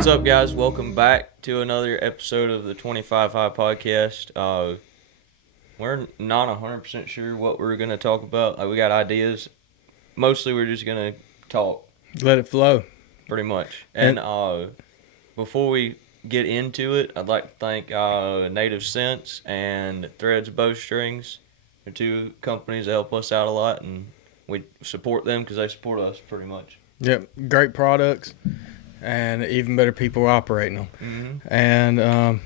What's up, guys? Welcome back to another episode of the 25 High Podcast. We're not 100% sure what we're going to talk about. We got ideas. Mostly we're just going to talk. Let it flow. Pretty much. And before we get into it, I'd like to thank Native Sense and Threads Bowstrings. They're two companies that help us out a lot, and we support them because they support us pretty much. Yep, great products and even better people operating them. Mm-hmm. And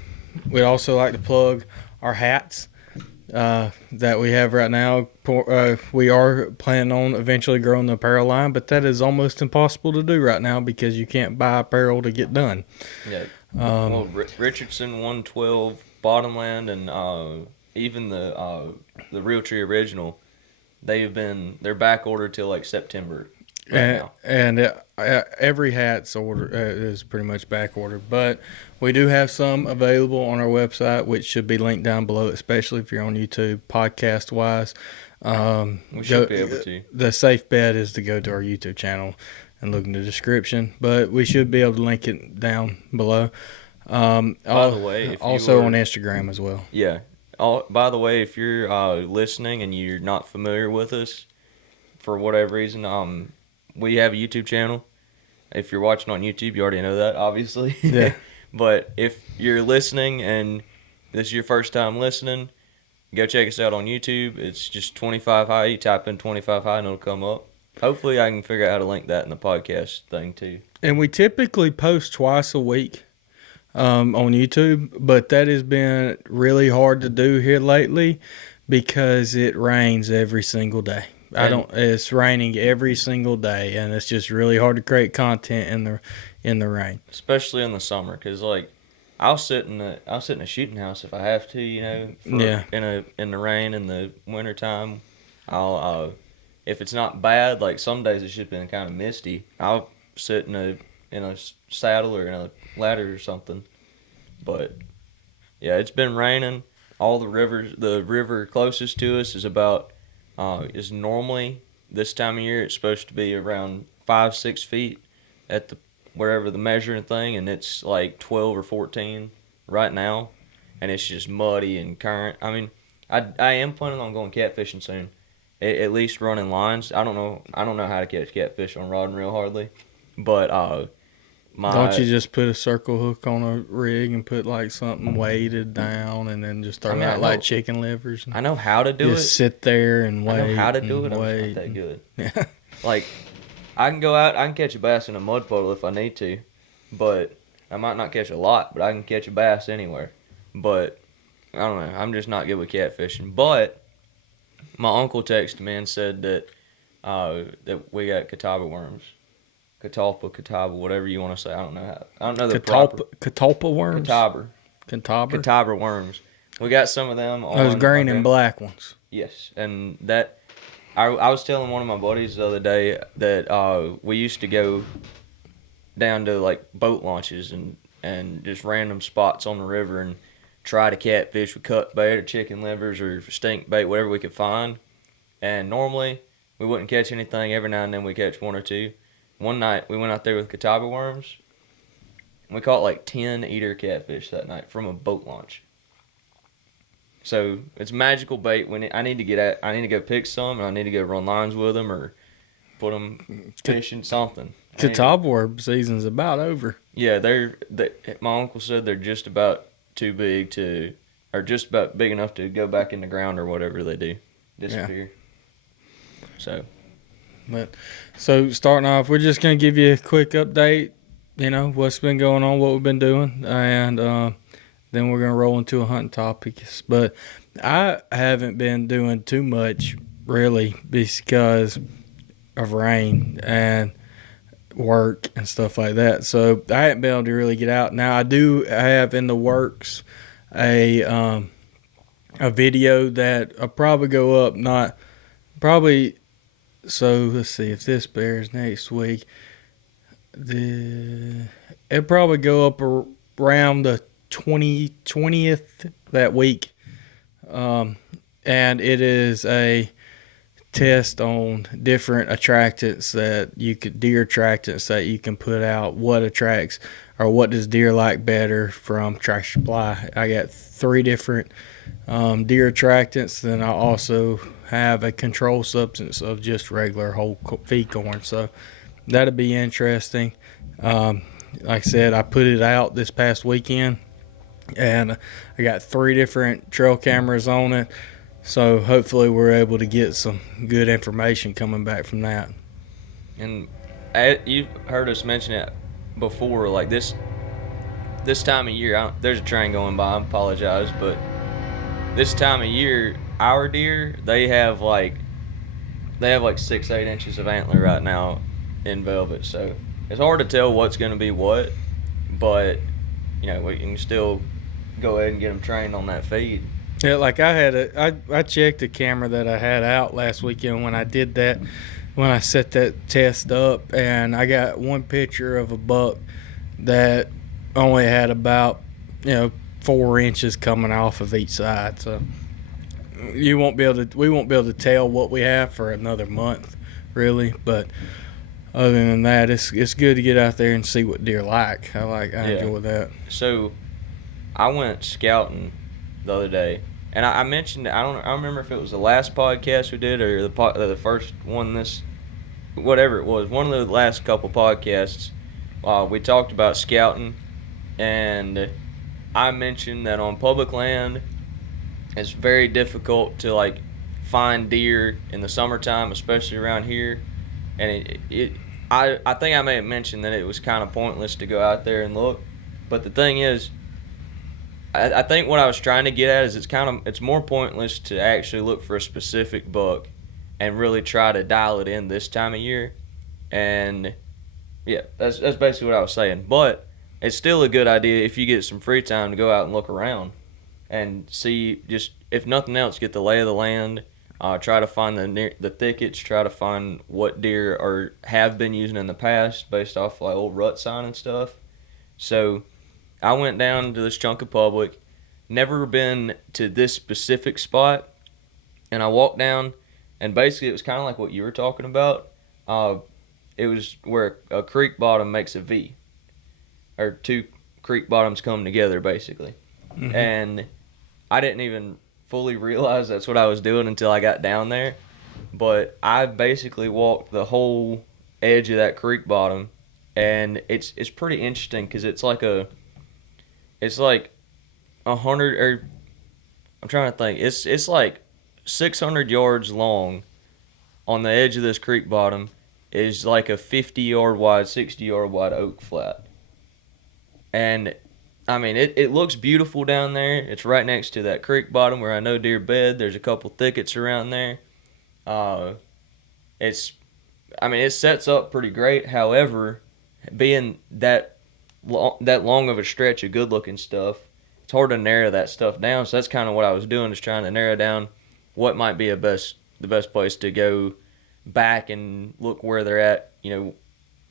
we'd also like to plug our hats that we have right now. We are planning on eventually growing the apparel line, but that is almost impossible to do right now because you can't buy apparel to get done. Yeah. Richardson 112, Bottomland, and even the Realtree Original, they're back ordered till like September. Now. Every hat's order is pretty much back ordered, but we do have some available on our website, which should be linked down below, especially if you're on YouTube podcast wise. We should be able to. The safe bet is to go to our YouTube channel and look in the description, but we should be able to link it down below. By the way, also on Instagram as well. Yeah. By the way, if you're listening and you're not familiar with us for whatever reason, we have a YouTube channel. If you're watching on YouTube, you already know that, obviously. Yeah. But if you're listening and this is your first time listening, go check us out on YouTube. It's just 25 High. You type in 25 High and it'll come up. Hopefully I can figure out how to link that in the podcast thing too. And we typically post twice a week on YouTube, but that has been really hard to do here lately because it rains every single day. It's raining every single day, and it's just really hard to create content in the rain, especially in the summer. Cause like I'll sit in a shooting house if I have to, in the rain in the wintertime. I'll if it's not bad, like some days it's just been kind of misty, I'll sit in a saddle or in a ladder or something. But yeah, it's been raining. All the river closest to us is normally this time of year it's supposed to be around 5-6 feet at wherever the measuring thing, and it's like 12 or 14 right now, and it's just muddy and current. I mean, I am planning on going catfishing soon, at least running lines. I don't know how to catch catfish on rod and reel hardly, but don't you just put a circle hook on a rig and put like something weighted down and then just throw out like chicken livers? I know how to do it. Just sit there and wait. I know how to do it. I'm just not that good. Yeah. Like, I can go out, I can catch a bass in a mud puddle if I need to, but I might not catch a lot, but I can catch a bass anywhere. But, I don't know, I'm just not good with catfishing. But, my uncle texted me and said that we got catawba worms. Catawba, whatever you want to say. I don't know the proper. Catawba worms? Catawba worms. We got some of them. Those green and black ones. Yes, and that I was telling one of my buddies the other day that we used to go down to like boat launches and just random spots on the river and try to catfish with cut bait or chicken livers or stink bait, whatever we could find. And normally we wouldn't catch anything. Every now and then we catch one or two. One night we went out there with catawba worms. We caught like 10 eater catfish that night from a boat launch. So it's magical bait. I need to go pick some, and I need to go run lines with them or put them fishing something. Catawba worm season's about over. Yeah, my uncle said they're just about too big or just about big enough to go back in the ground or whatever they do, disappear. Yeah. So starting off, we're just going to give you a quick update, what's been going on, what we've been doing, and then we're going to roll into a hunting topic. But I haven't been doing too much, really, because of rain and work and stuff like that. So I haven't been able to really get out. Now, I do have in the works a video that will probably go up, so let's see if this bears next week. It'll probably go up around the 20th that week. And it is a test on different attractants deer attractants that you can put out, what attracts or what does deer like better from Tractor Supply. I got 3 different deer attractants. Then I also have a control substance of just regular whole feed corn. So that'll be interesting. Like I said, I put it out this past weekend, and I got 3 different trail cameras on it. So hopefully we're able to get some good information coming back from that. And you've heard us mention it before, like this time of year. There's a train going by. I apologize, but this time of year, our deer they have like 6-8 inches of antler right now in velvet. So it's hard to tell what's going to be what, but we can still go ahead and get them trained on that feed. Yeah, like I checked the camera that I had out last weekend when I did that, when I set that test up, and I got one picture of a buck that only had about 4 inches coming off of each side. So we won't be able to tell what we have for another month, really. But other than that, it's good to get out there and see what deer like. I enjoy that. So I went scouting the other day, and I mentioned, I don't remember if it was the last podcast we did or the first one, whatever it was, one of the last couple podcasts. We talked about scouting, and I mentioned that on public land it's very difficult to find deer in the summertime, especially around here. And I think I may have mentioned that it was kind of pointless to go out there and look, but the thing is, I think what I was trying to get at is it's more pointless to actually look for a specific buck and really try to dial it in this time of year. And yeah, that's basically what I was saying. But it's still a good idea if you get some free time to go out and look around and see, just if nothing else, get the lay of the land. Try to find the thickets. Try to find what deer have been using in the past based off old rut sign and stuff. So I went down to this chunk of public, never been to this specific spot, and I walked down, and basically it was kind of like what you were talking about. It was where a creek bottom makes a V, or 2 creek bottoms come together, basically. Mm-hmm. And I didn't even fully realize that's what I was doing until I got down there. But I basically walked the whole edge of that creek bottom, and it's pretty interesting because it's like 100, or I'm trying to think. It's like 600 yards long on the edge of this creek bottom is like a 50-yard wide, 60-yard wide oak flat. And I mean, it looks beautiful down there. It's right next to that creek bottom where I know deer bed. There's a couple thickets around there. It sets up pretty great. However, being that long of a stretch of good-looking stuff, it's hard to narrow that stuff down. So that's kind of what I was doing, is trying to narrow down what might be the best place to go back and look where they're at,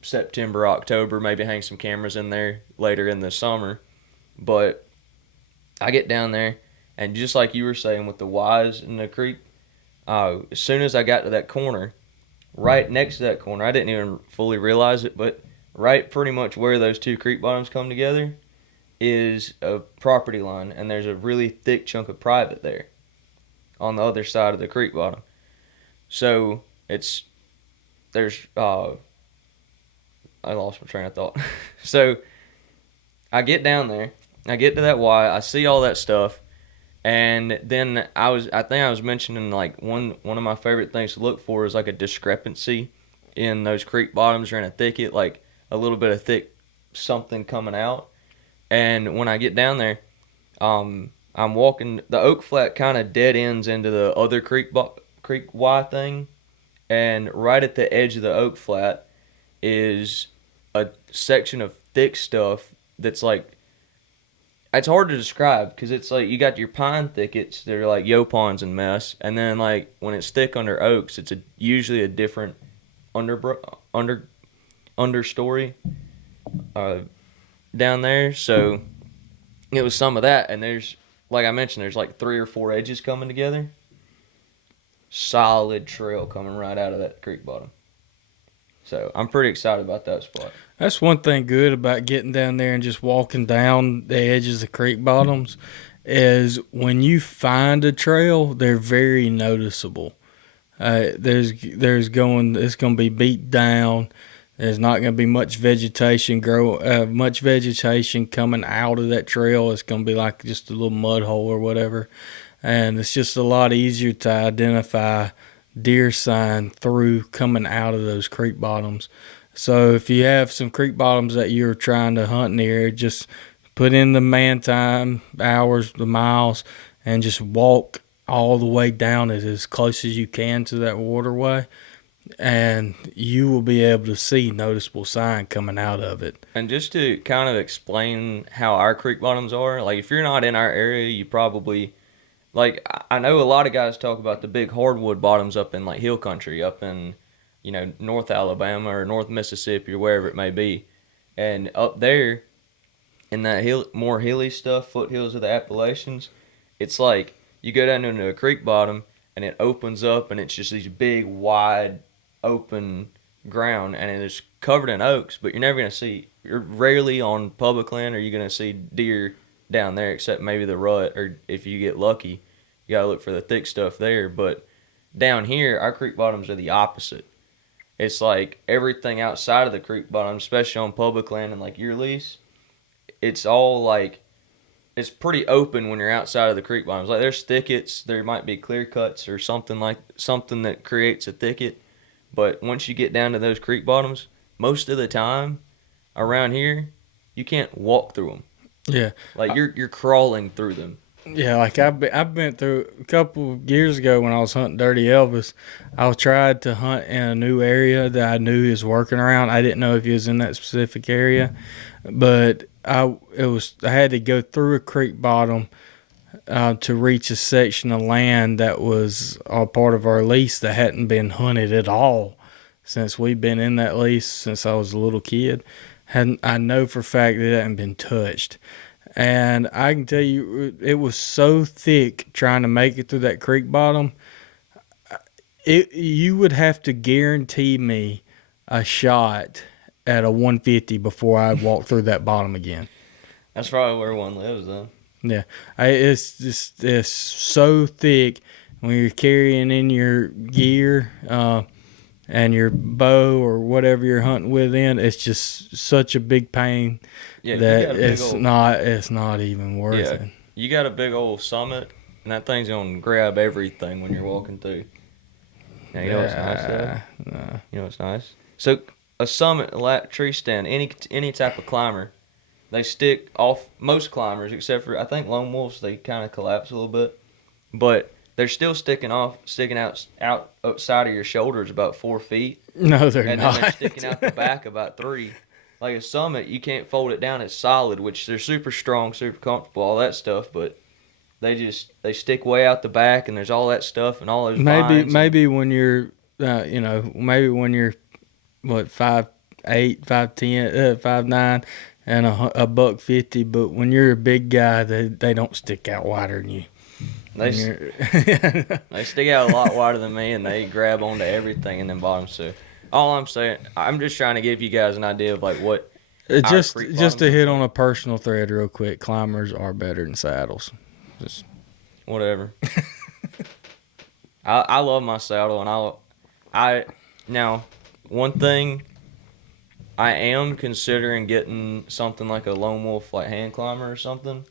September, October, maybe hang some cameras in there later in the summer. But I get down there, and just like you were saying with the Y's in the creek, as soon as I got to that corner, right next to that corner, I didn't even fully realize it, but right pretty much where those 2 creek bottoms come together is a property line, and there's a really thick chunk of private there on the other side of the creek bottom. So I lost my train of thought. So I get down there, I get to that Y, I see all that stuff, and then I think I was mentioning one of my favorite things to look for is a discrepancy in those creek bottoms or in a thicket, like a little bit of thick something coming out. And when I get down there, I'm walking, the oak flat kind of dead ends into the other creek Y thing, and right at the edge of the oak flat is a section of thick stuff that's it's hard to describe because it's you got your pine thickets that are like yopons and mess, and then when it's thick under oaks, it's usually a different understory down there. So it was some of that, and there's, like I mentioned, there's 3 or 4 edges coming together. Solid trail coming right out of that creek bottom. So I'm pretty excited about that spot. That's one thing good about getting down there and just walking down the edges of creek bottoms is when you find a trail, they're very noticeable. It's going to be beat down. There's not going to be much much vegetation coming out of that trail. It's going to be like just a little mud hole or whatever, and it's just a lot easier to identify deer sign through coming out of those creek bottoms. So if you have some creek bottoms that you're trying to hunt near, just put in the man time, hours, the miles, and just walk all the way down it as close as you can to that waterway, and you will be able to see noticeable sign coming out of it. And just to kind of explain how our creek bottoms are, like if you're not in our area, you probably, like I know a lot of guys talk about the big hardwood bottoms up in like hill country, up in, North Alabama or North Mississippi or wherever it may be. And up there in that more hilly stuff, foothills of the Appalachians, it's like you go down into a creek bottom and it opens up and it's just these big, wide, open ground, and it's covered in oaks, but you're rarely on public land are you going to see deer down there, except maybe the rut, or if you get lucky, you got to look for the thick stuff there. But down here, our creek bottoms are the opposite. It's like everything outside of the creek bottom, especially on public land and like your lease, it's all like, it's pretty open when you're outside of the creek bottoms. Like there's thickets, there might be clear cuts or something that creates a thicket. But once you get down to those creek bottoms, most of the time around here, you can't walk through them. Yeah, like you're crawling through them. Yeah, like I've been through a couple of years ago when I was hunting Dirty Elvis. I tried to hunt in a new area that I knew he was working around. I didn't know if he was in that specific area, but I had to go through a creek bottom to reach a section of land that was all part of our lease that hadn't been hunted at all since we've been in that lease since I was a little kid. I know for a fact that it hadn't been touched. And I can tell you, it was so thick trying to make it through that creek bottom. You would have to guarantee me a shot at a 150 before I walk through that bottom again. That's probably where one lives, though. Yeah, it's so thick when you're carrying in your gear and your bow or whatever you're hunting with. It's just such a big pain. Yeah, that it's not even worth it. You got a big old summit, and that thing's gonna grab everything when you're walking through. Now, you know what's nice though? No. You know what's nice? So a summit, a tree stand, any type of climber, they stick off. Most climbers, except for I think lone wolves, they kind of collapse a little bit, but they're still sticking out outside of your shoulders about 4 feet. No, they're not. And then they're sticking out the back about 3. Like a summit, you can't fold it down. It's solid, which they're super strong, super comfortable, all that stuff. But they stick way out the back, and there's all that stuff and all those vines. Maybe when you're, maybe when you're, what, 5'8", 5'10", 5'9", and a $150. But when you're a big guy, they don't stick out wider than you. They stick out a lot wider than me, and they grab onto everything in them bottoms. So. All I'm saying, I'm just trying to give you guys an idea of like what. Just to hit on a personal thread real quick, climbers are better than saddles. Just whatever. I love my saddle, and I now one thing I am considering getting something like a lone wolf like hand climber or something,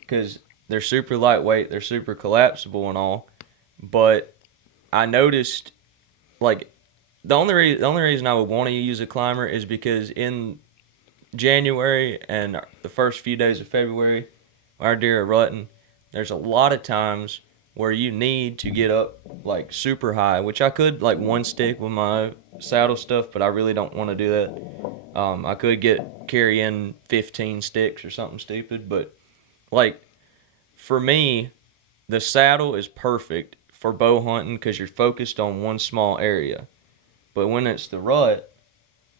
because they're super lightweight, they're super collapsible and all, but I noticed like. The only reason I would want to use a climber is because in January and the first few days of February, our deer are rutting. There's a lot of times where you need to get up like super high, which I could like one stick with my saddle stuff, but I really don't want to do that. I could carry in 15 sticks or something stupid, but like for me, the saddle is perfect for bow hunting because you're focused on one small area. But when it's the rut,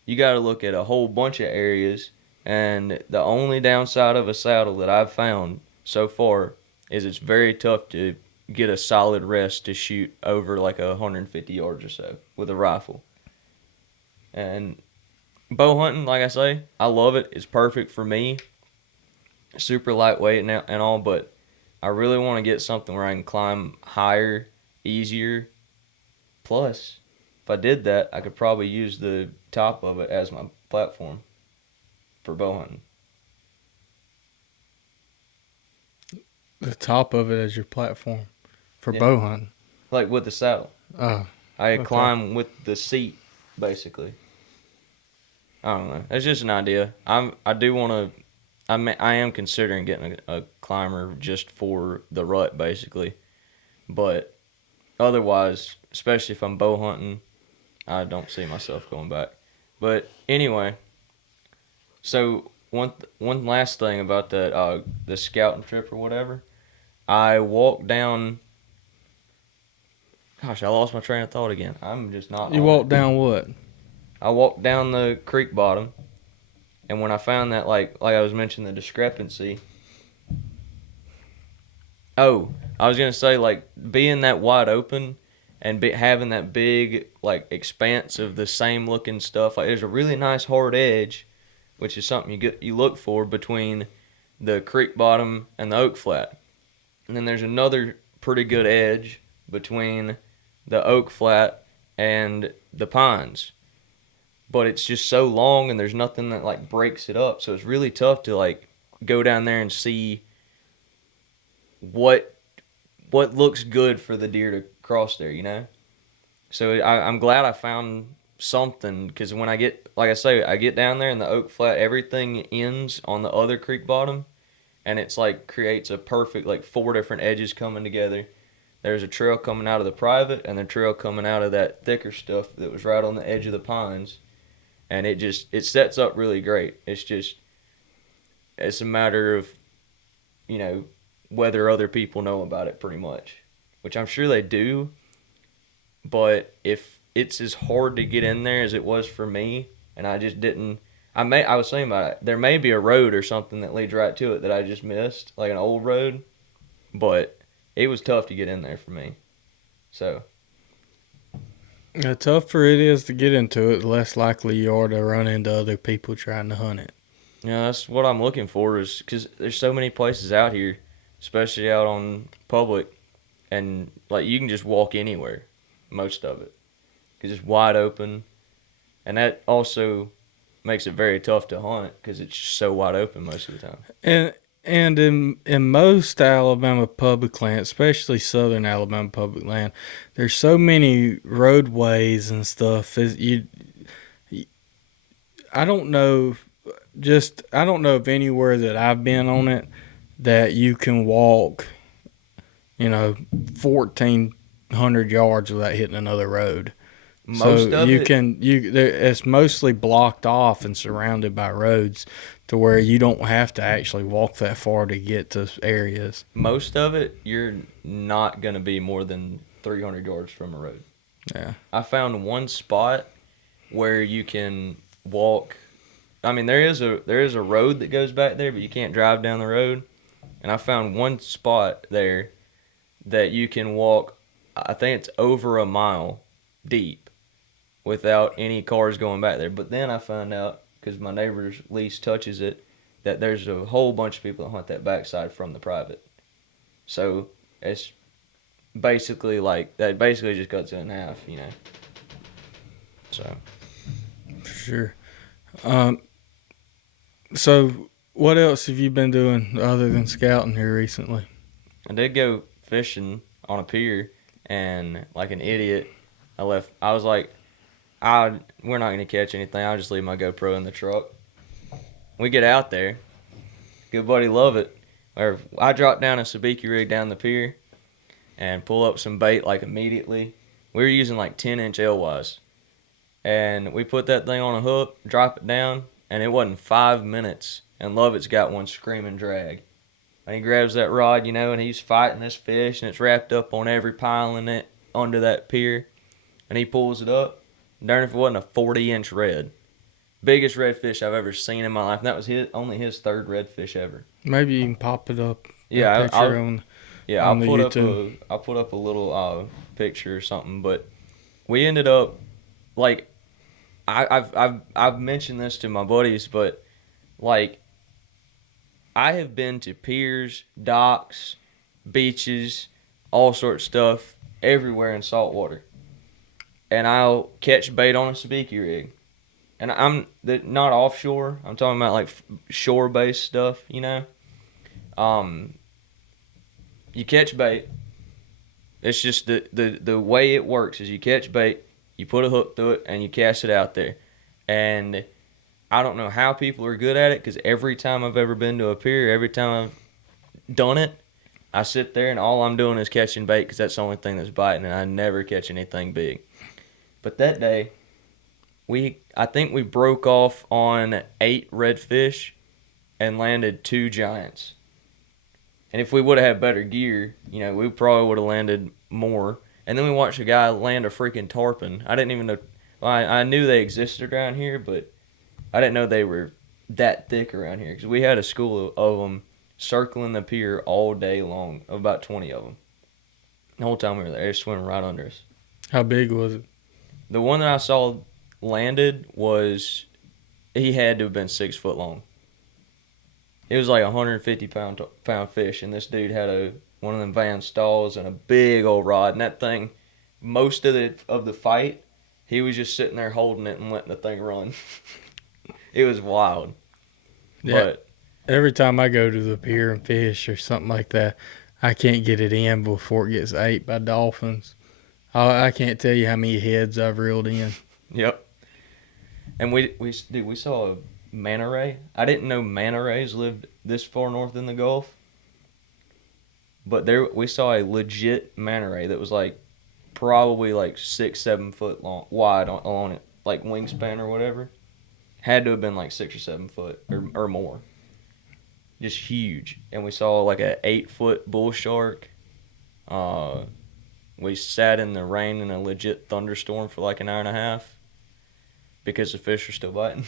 you got to look at a whole bunch of areas, and the only downside of a saddle that I've found so far is it's very tough to get a solid rest to shoot over like 150 yards or so with a rifle. And bow hunting, like I say, I love it. It's perfect for me. Super lightweight and all, but I really want to get something where I can climb higher, easier. Plus, if I did that, I could probably use the top of it as my platform for bow hunting. The top of it as your platform for bow hunting. Like with the saddle. Oh. I climb with the seat, basically. I don't know. It's just an idea. I do want to. I am considering getting a climber just for the rut, basically. But otherwise, especially if I'm bow hunting, I don't see myself going back. But anyway, so one last thing about that the scouting trip or whatever, I walked down. Gosh, I lost my train of thought again. I'm just not. You walked down what? I walked down the creek bottom, and when I found that, like I was mentioning the discrepancy. Oh, I was gonna say, like, being that wide open and having that big, like, expanse of the same looking stuff. Like, there's a really nice hard edge, which is something you look for between the creek bottom and the oak flat. And then there's another pretty good edge between the oak flat and the pines. But it's just so long, and there's nothing that, like, breaks it up. So it's really tough to, like, go down there and see what looks good for the deer to cross there, you know? So I'm glad I found something, because when I get, like I say, I get down there in the oak flat, everything ends on the other creek bottom, and it's like creates a perfect, like, 4 different edges coming together. There's a trail coming out of the private, and a trail coming out of that thicker stuff that was right on the edge of the pines, and it sets up really great. It's a matter of, you know, whether other people know about it, pretty much, which I'm sure they do. But if it's as hard to get in there as it was for me, and I just didn't, I was saying about it, there may be a road or something that leads right to it that I just missed, like an old road, but it was tough to get in there for me. So The tougher it is to get into it, the less likely you are to run into other people trying to hunt it. yeah, that's what I'm looking for, is because there's so many places out here, especially out on public, and like you can just walk anywhere, most of it, because it's wide open, and that also makes it very tough to hunt because it's just so wide open most of the time. And in most Alabama public land, especially southern Alabama public land, there's so many roadways and stuff. I don't know of anywhere that I've been on it that you can walk, 1,400 yards without hitting another road. It's mostly blocked off and surrounded by roads to where you don't have to actually walk that far to get to areas. Most of it, you're not going to be more than 300 yards from a road. Yeah. I found one spot where you can walk. I mean, there is a road that goes back there, but you can't drive down the road. And I found one spot there that you can walk, I think it's over a mile deep, without any cars going back there. But then I found out, because my neighbor's lease touches it, that there's a whole bunch of people that hunt that backside from the private. So it's basically that basically just cuts it in half, So. For sure. So what else have you been doing other than scouting here recently? I did go fishing on a pier, and like an idiot, I was like, we're not going to catch anything. I'll just leave my GoPro in the truck. We get out there. Good buddy Lovett. I drop down a sabiki rig down the pier and pull up some bait like immediately. We were using like 10-inch L-wise. And we put that thing on a hook, drop it down, and it wasn't 5 minutes, and Lovett's got one screaming drag. And he grabs that rod, and he's fighting this fish, and it's wrapped up on every pile in it under that pier. And he pulls it up. Darn if it wasn't a 40-inch red. Biggest redfish I've ever seen in my life. And that was only his third redfish ever. Maybe you can pop it up. Yeah, I'll put up a little picture or something. But we ended up, like, I've mentioned this to my buddies, but like I have been to piers, docks, beaches, all sorts of stuff everywhere in saltwater, and I'll catch bait on a sabiki rig, and not offshore. I'm talking about like shore based stuff, you know. Um, you catch bait. It's just the way it works is you catch bait, you put a hook through it, and you cast it out there. And I don't know how people are good at it because every time I've ever been to a pier, every time I've done it, I sit there and all I'm doing is catching bait because that's the only thing that's biting, and I never catch anything big. But that day, I think we broke off on 8 redfish and landed 2 giants. And if we would have had better gear, you know, we probably would have landed more. And then we watched a guy land a freaking tarpon. I didn't even know. Well, I knew they existed around here, but I didn't know they were that thick around here. Because we had a school of them circling the pier all day long, about 20 of them. The whole time we were there, they were swimming right under us. How big was it? The one that I saw landed he had to have been 6 foot long. It was like a 150-pound fish, and this dude had one of them Van Stalls and a big old rod. And that thing, most of the fight, he was just sitting there holding it and letting the thing run. It was wild. Yeah. But every time I go to the pier and fish or something like that, I can't get it in before it gets ate by dolphins. I can't tell you how many heads I've reeled in. Yep. And we saw a manta ray. I didn't know manta rays lived this far north in the Gulf. But we saw a legit manta ray that was like probably like 6-7 foot long, wide on it, like wingspan or whatever. Had to have been like 6 or 7 foot or more. Just huge. And we saw like a 8-foot bull shark. We sat in the rain in a legit thunderstorm for like an hour and a half because the fish are still biting.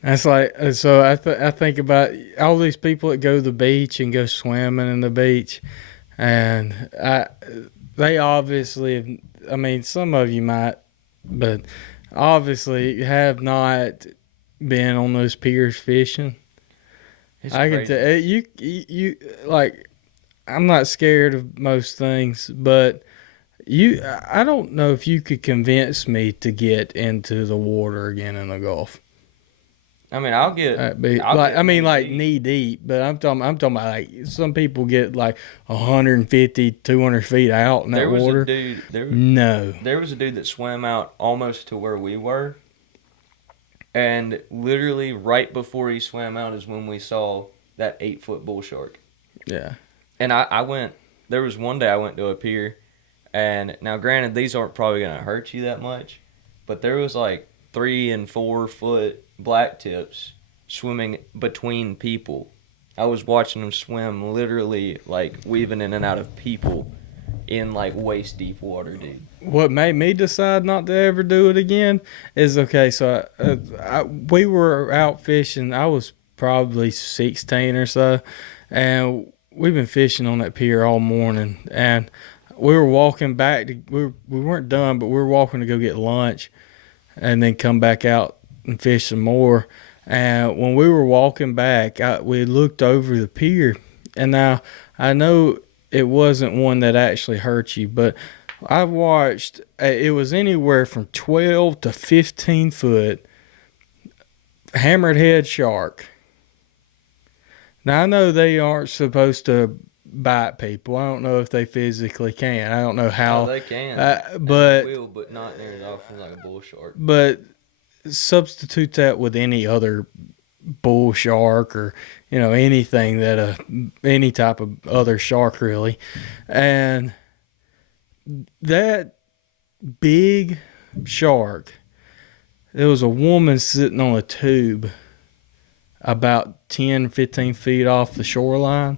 That's like, so I think about all these people that go to the beach and go swimming in the beach, and they obviously, I mean, some of you might, but obviously have not been on those piers fishing. It's I crazy. can tell you like, I'm not scared of most things, but I don't know if you could convince me to get into the water again in the Gulf. I mean, I'll get knee deep, but I'm talking about like some people get like 150, 200 feet out in that water. There was a dude that swam out almost to where we were, and literally right before he swam out is when we saw that 8-foot bull shark. Yeah. And there was one day I went to a pier, and now granted these aren't probably gonna hurt you that much, but there was like 3 and 4 foot black tips swimming between people. I was watching them swim literally like weaving in and out of people in like waist deep water, dude. What made me decide not to ever do it again is, okay, so we were out fishing. I was probably 16 or so, and we've been fishing on that pier all morning, and we were walking back we weren't done, but we were walking to go get lunch and then come back out and fish some more. And when we were walking back, we looked over the pier, and now I know it wasn't one that actually hurt you, but I watched, it was anywhere from 12 to 15 foot hammerhead shark. Now I know they aren't supposed to bite people. I don't know if they physically can. I don't know how. Oh, they can. But they will, but not near as often like a bull shark. But substitute that with any other bull shark or, you know, anything that any type of other shark really. And that big shark, there was a woman sitting on a tube about 10, 15 feet off the shoreline.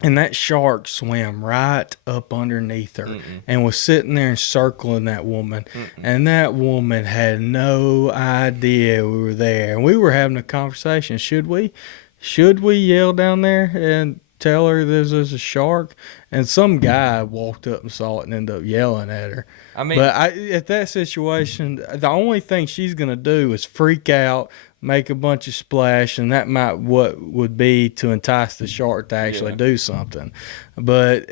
And that shark swam right up underneath her and was sitting there and circling that woman. And that woman had no idea we were there. And we were having a conversation. Should we yell down there and tell her there's a shark, and some guy walked up and saw it and ended up yelling at her. I mean, At that situation, the only thing she's gonna do is freak out, make a bunch of splash, and that might what would be to entice the shark to actually do something. But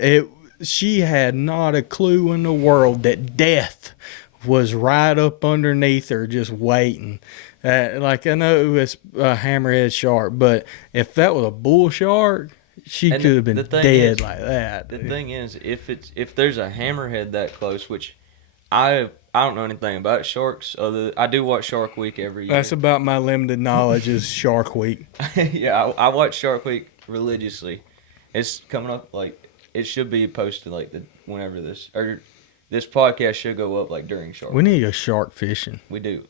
she had not a clue in the world that death was right up underneath her, just waiting. Like, I know it was a hammerhead shark, but if that was a bull shark, she could have been dead like that. The thing is, if there's a hammerhead that close, which I don't know anything about sharks. I do watch Shark Week every year. That's about my limited knowledge is Shark Week. Yeah, I watch Shark Week religiously. It's coming up like it should be posted like whenever this podcast should go up like during Shark. We need to go shark fishing. We do.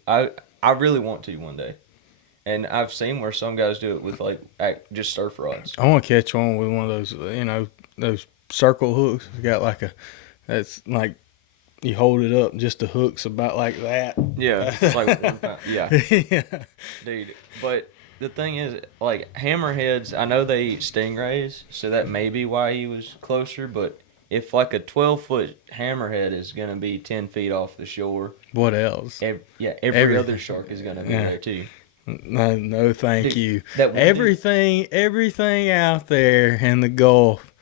I really want to one day, and I've seen where some guys do it with like just surf rods. I want to catch one with one of those, those circle hooks. It's got like that's like you hold it up, just the hook's about like that. Yeah, it's like 1 pound. Yeah. Yeah. Dude. But the thing is, like hammerheads, I know they eat stingrays, so that may be why he was closer. But if like a 12-foot hammerhead is gonna be 10 feet off the shore, what else? Every other shark is gonna be there too. No, thank you. Everything out there in the Gulf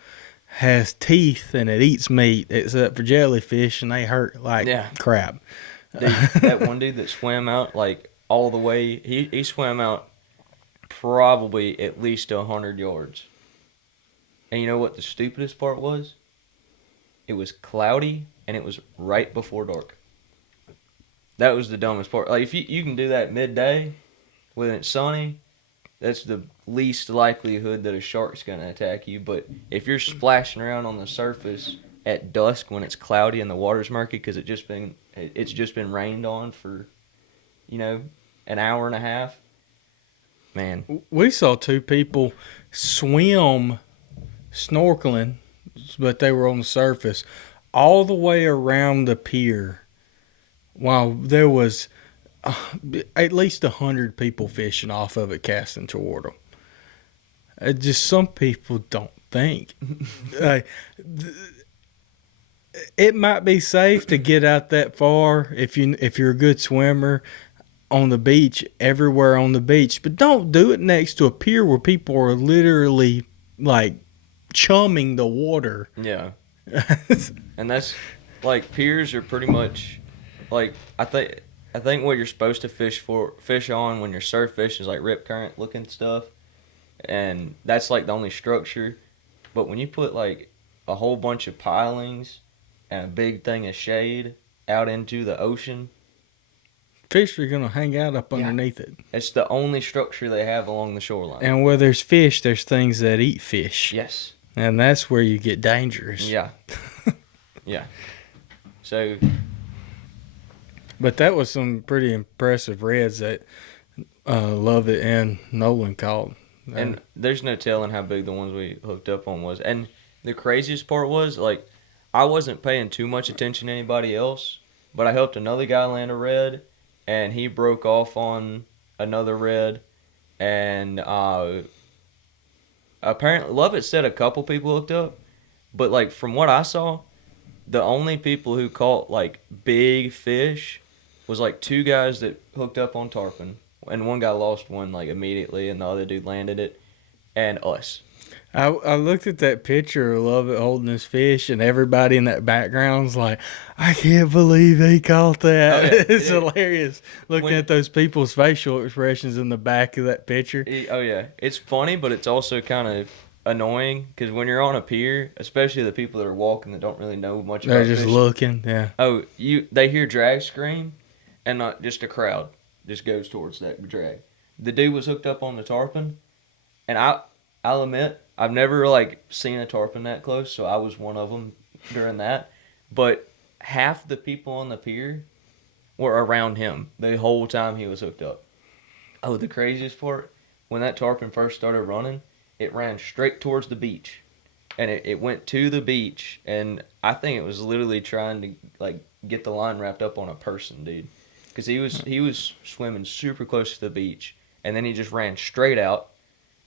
has teeth and it eats meat, except for jellyfish, and they hurt like crap. Dude, that one dude that swam out like all the way, he swam out probably at least 100 yards. And you know what the stupidest part was? It was cloudy and it was right before dark. That was the dumbest part. Like if you can do that midday when it's sunny, that's the least likelihood that a shark's gonna attack you. But if you're splashing around on the surface at dusk when it's cloudy and the water's murky because it's just been rained on for, an hour and a half, man. We saw 2 people swim snorkeling, but they were on the surface all the way around the pier while there was at least 100 people fishing off of it, casting toward them. Just some people don't think. It might be safe to get out that far if you're a good swimmer on the beach, everywhere on the beach, but don't do it next to a pier where people are literally like chumming the water. Yeah. And that's like piers are pretty much like I think what you're supposed to fish on when you're surf fishing is like rip current looking stuff, and that's like the only structure. But when you put like a whole bunch of pilings and a big thing of shade out into the ocean, fish are gonna hang out up underneath it. It's the only structure they have along the shoreline. And where there's fish, there's things that eat fish. Yes. And that's where you get dangerous. Yeah. Yeah. So. But that was some pretty impressive reds that Lovett and Nolan caught. And there's no telling how big the ones we hooked up on was. And the craziest part was, like, I wasn't paying too much attention to anybody else, but I helped another guy land a red, and he broke off on another red. And apparently, Lovett said a couple people hooked up, but, like, from what I saw, the only people who caught, like, big fish was, like, 2 guys that hooked up on tarpon, and one guy lost one, like, immediately, and the other dude landed it, and us. I looked at that picture of Lovett holding his fish, and everybody in that background's like, I can't believe he caught that. Oh, yeah. It's hilarious looking at those people's facial expressions in the back of that picture. Oh, yeah. It's funny, but it's also kind of annoying, because when you're on a pier, especially the people that are walking that don't really know much about fishing. They're just fishing, looking, yeah. Oh, they hear drag scream, and not just a crowd just goes towards that drag. The dude was hooked up on the tarpon, and I'll admit, I've never, like, seen a tarpon that close, so I was one of them during that. But half the people on the pier were around him the whole time he was hooked up. Oh, the craziest part, when that tarpon first started running, it ran straight towards the beach. And it went to the beach, and I think it was literally trying to, like, get the line wrapped up on a person, dude. Because he was swimming super close to the beach, and then he just ran straight out.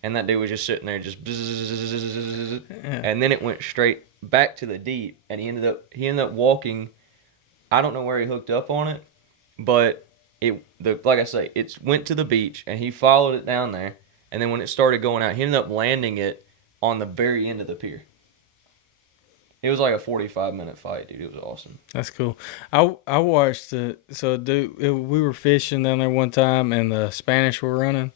and that dude was just sitting there just bzzz, Yeah. and then it went straight back to the deep, and he ended up walking. I don't know where he hooked up on it, but like I say, it went to the beach, and he followed it down there, and then when it started going out, he ended up landing it on the very end of the pier. It was like a 45-minute fight, dude. It was awesome. That's cool. I watched it. So, dude, we were fishing down there one time, and the Spanish were running,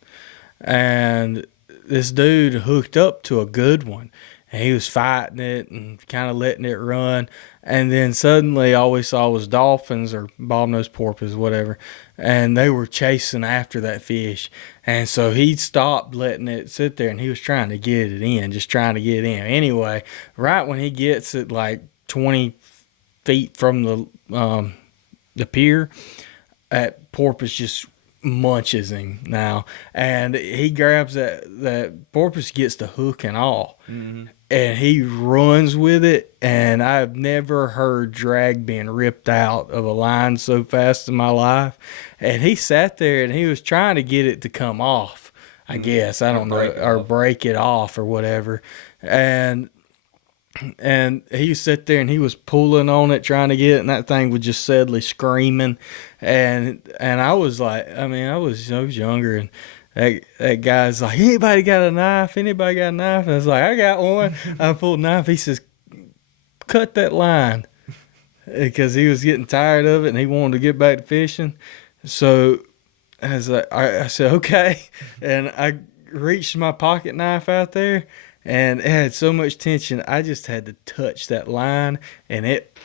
and this dude hooked up to a good one, and he was fighting it and kind of letting it run, and then suddenly all we saw was dolphins or bottlenose porpoise, whatever, and they were chasing after that fish, and so he stopped letting it sit there, and he was trying to get it in, just trying to get in. Anyway, right when he gets it like 20 feet from the pier, that porpoise just munches him now, and he grabs that porpoise, gets the hook and all, and he runs with it, and I've never heard drag being ripped out of a line so fast in my life. And he sat there and he was trying to get it to come off, I guess, I don't know, or break it off or whatever, and he sat there and he was pulling on it, trying to get it, and that thing was just sadly screaming. And I was like, I mean, I was younger, and that guy's like, anybody got a knife? Anybody got a knife? And I was like, I got one. I pulled a knife. He says, cut that line, because he was getting tired of it and he wanted to get back to fishing. So I was like, I said, okay. And I reached my pocket knife out there, and it had so much tension, I just had to touch that line, and it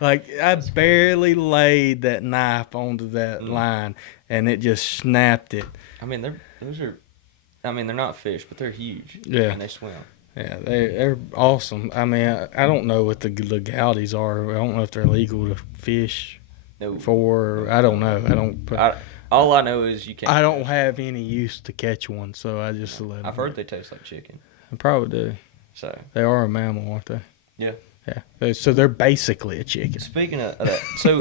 like I barely laid that knife onto that line, and it just snapped it. I mean, they're not fish, but they're huge. Yeah. And they swim. Yeah, they're awesome. I mean, I don't know what the legalities are. I don't know if they're legal to fish for. I don't know. All I know is you can't. I don't have any use to catch one, so I just let them. I've heard they taste like chicken. They probably do. So they are a mammal, aren't they? Yeah. Yeah. So they're basically a chicken. Speaking of that, so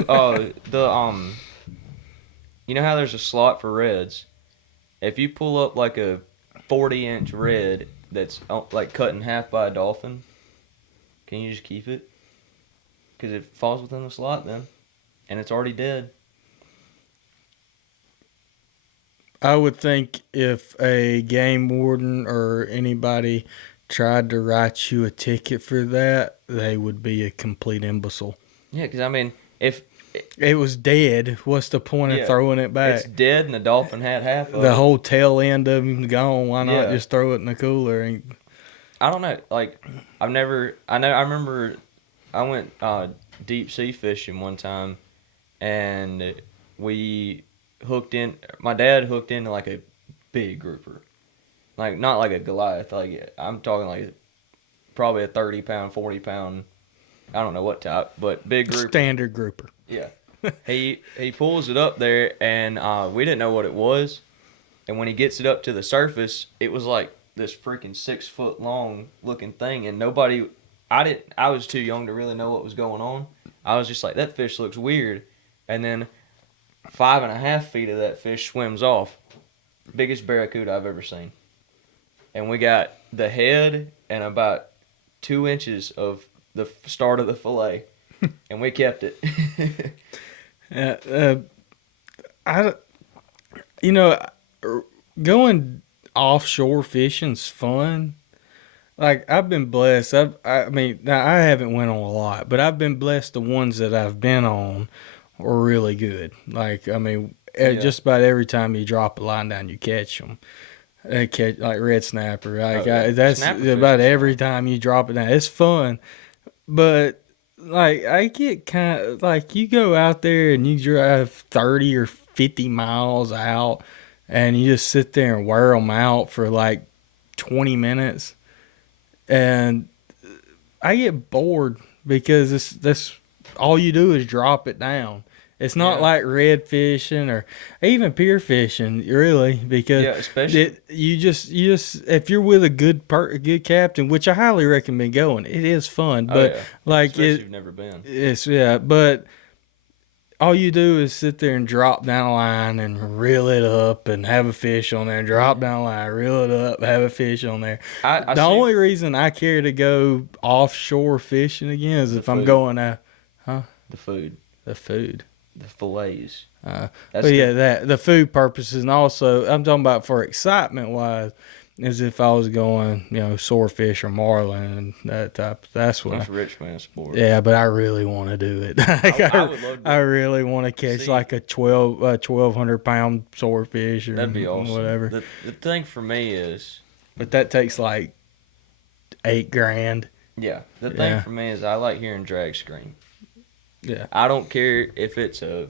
you know how there's a slot for reds? If you pull up like a 40-inch red that's like cut in half by a dolphin, can you just keep it? Because it falls within the slot then, and it's already dead. I would think if a game warden or anybody tried to write you a ticket for that, they would be a complete imbecile. Yeah, because I mean, if it was dead, what's the point of throwing it back? It's dead, and the dolphin had half of it. The whole tail end of him gone. Why not just throw it in the cooler? I don't know. Like, I remember I went deep sea fishing one time, and my dad hooked into like a big grouper. Like, not like a Goliath. Like, I'm talking like probably a 30-pound, 40-pound, I don't know what type, but big grouper. Standard grouper. Yeah. He pulls it up there, and we didn't know what it was. And when he gets it up to the surface, it was like this freaking 6-foot long looking thing, and I was too young to really know what was going on. I was just like, that fish looks weird. And then 5.5 feet of that fish swims off. Biggest barracuda I've ever seen. And we got the head and about 2 inches of the start of the fillet, and we kept it. Going offshore fishing's fun. Like, I've been blessed. I mean, now I haven't went on a lot, but I've been blessed. The ones that I've been on were really good. Like, I mean, just about every time you drop a line down, you catch them. They catch like red snapper. Like that's snapper about every time you drop it down. It's fun, but like I get kind of like you go out there and you drive 30 or 50 miles out, and you just sit there and wear them out for like 20 minutes, and I get bored because that's all you do is drop it down. It's not like red fishing or even pier fishing, really, because especially you just if you're with a good captain, which I highly recommend going. It is fun, but like especially if you've never been. But all you do is sit there and drop down a line and reel it up and have a fish on there. Drop down a line, reel it up, have a fish on there. The only reason I care to go offshore fishing again is if I'm going out. Huh? The food. The food. The fillets. The food purposes, and also I'm talking about for excitement wise, as if I was going, swordfish or marlin and that type. That's what. That's rich man sport. Yeah, but I really want to do it. I would love to. I really want to catch like a 1,200 pound swordfish or that'd be awesome. Whatever. The thing for me is, but that takes like $8,000. Yeah, the thing for me is I like hearing drag scream. Yeah, I don't care if it's a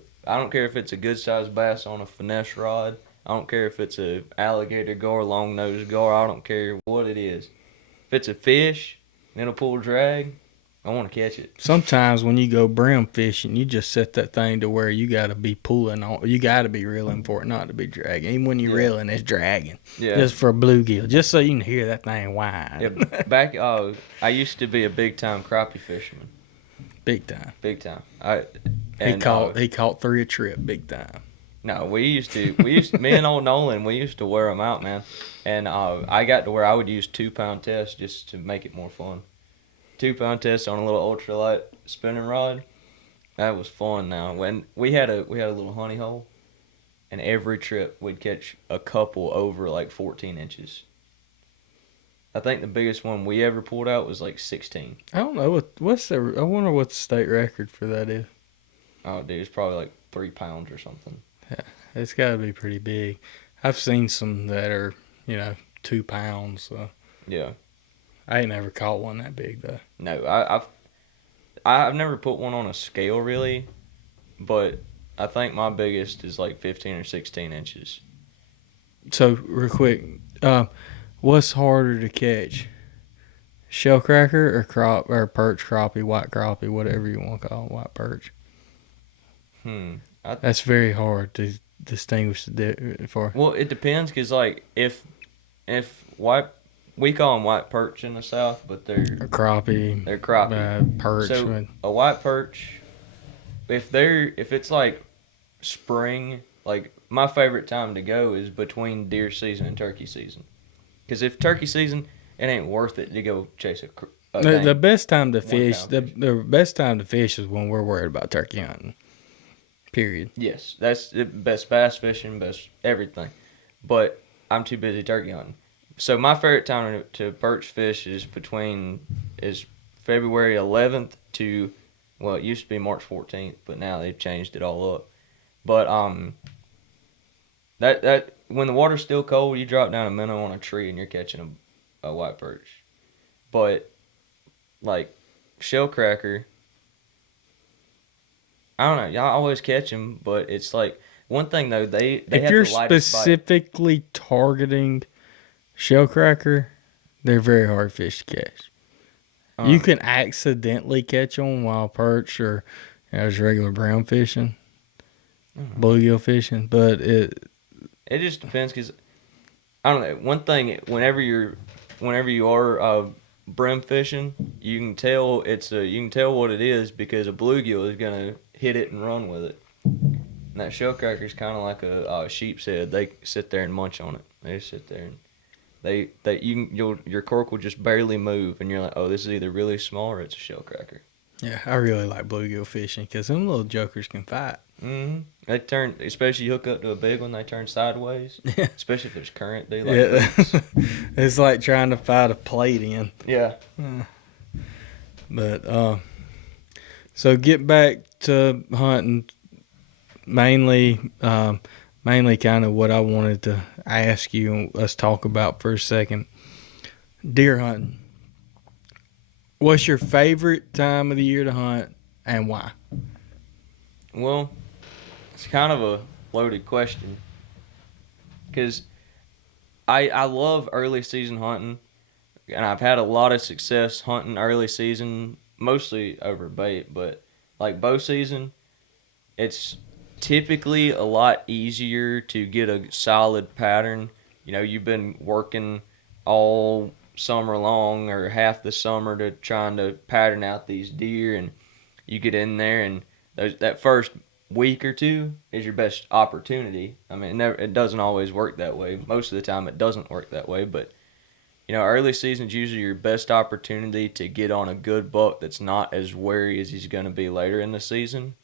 good sized bass on a finesse rod. I don't care if it's a alligator gar, long nosed gar. I don't care what it is. If it's a fish and it'll pull drag, I want to catch it. Sometimes when you go brim fishing, you just set that thing to where you got to be pulling on. You got to be reeling for it not to be dragging. Even when you're reeling, it's dragging. Yeah. Just for a bluegill, just so you can hear that thing whine. Yeah. I used to be a big time crappie fisherman. Big time. Big time. He caught 3 a trip. Big time. No, me and old Nolan, we used to wear them out, man. And I got to where I would use 2-pound tests just to make it more fun. 2-pound test on a little ultralight spinning rod. That was fun. Now, when we had a little honey hole, and every trip we'd catch a couple over like 14 inches. I think the biggest one we ever pulled out was like 16. I don't know I wonder what the state record for that is. Oh, dude, it's probably like 3 pounds or something. Yeah, it's got to be pretty big. I've seen some that are, 2 pounds. So. Yeah. I ain't never caught one that big though. No, I've never put one on a scale really, but I think my biggest is like 15 or 16 inches. So real quick, what's harder to catch? Shellcracker or perch crappie, white crappie, whatever you want to call it, white perch? That's very hard to distinguish for. Well, it depends because like if white, we call them white perch in the South, but they're crappie. They're crappie. Perch. So a white perch, if it's like spring, like my favorite time to go is between deer season and turkey season, because if turkey season, it ain't worth it to go chase a the best time to fish. The best time to fish is when we're worried about turkey hunting. Period. Yes, that's the best bass fishing, best everything. But I'm too busy turkey hunting. So my favorite time to perch fish is February 11th to, well, it used to be March 14th, but now they've changed it all up. But that when the water's still cold, you drop down a minnow on a tree and you're catching a white perch. But like shellcracker, I don't know. Y'all always catch them, but it's like one thing though. They if have you're the lightest specifically targeting shellcracker, they're very hard fish to catch. You can accidentally catch them while perch or just regular brown fishing, bluegill fishing, but it just depends because I don't know. One thing, whenever you are brim fishing, you can tell what it is because a bluegill is gonna hit it and run with it. And that shellcracker is kind of like a sheep's head. They sit there and munch on it. They just sit there and your cork will just barely move, and you're like, oh, this is either really small or it's a shellcracker. Yeah, I really like bluegill fishing because them little jokers can fight. Mm-hmm. They turn, especially you hook up to a big one, they turn sideways. Yeah. Especially if there's current, dude. It's like trying to fight a plate in. Yeah. But so get back to hunting. Mainly kind of what I wanted to ask you and let's talk about for a second. Deer hunting. What's your favorite time of the year to hunt and why? Well, it's kind of a loaded question because I love early season hunting, and I've had a lot of success hunting early season, mostly over bait, but like bow season, it's typically a lot easier to get a solid pattern. You've been working all summer long or half the summer trying to pattern out these deer, and you get in there and that first week or two is your best opportunity. I mean, it doesn't always work that way. Most of the time, it doesn't work that way. But early season's usually your best opportunity to get on a good buck that's not as wary as he's going to be later in the season.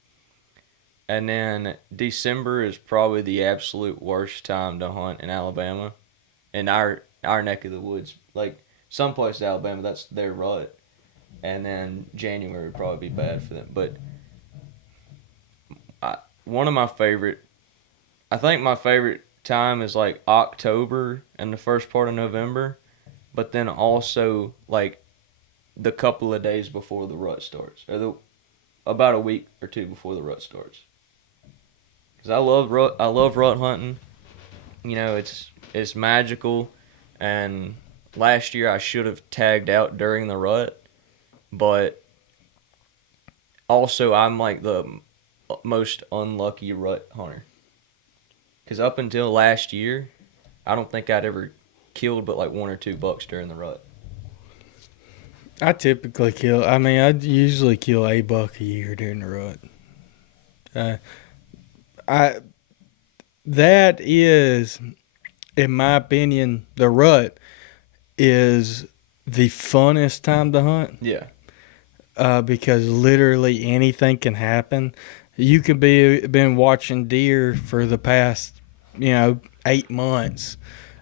And then December is probably the absolute worst time to hunt in Alabama, in our neck of the woods. Like some places in Alabama, that's their rut. And then January would probably be bad for them. But one of my favorite, I think my favorite time is like October and the first part of November, but then also like the couple of days before the rut starts, or about a week or two before the rut starts. Cause I love rut hunting. It's magical, and last year I should have tagged out during the rut, but also I'm like the most unlucky rut hunter. Because up until last year, I don't think I'd ever killed but like 1 or 2 bucks during the rut. I typically kill. I mean, I usually kill a buck a year during the rut. That is, in my opinion, the rut is the funnest time to hunt. Yeah. Because literally anything can happen. You could been watching deer for the past, 8 months,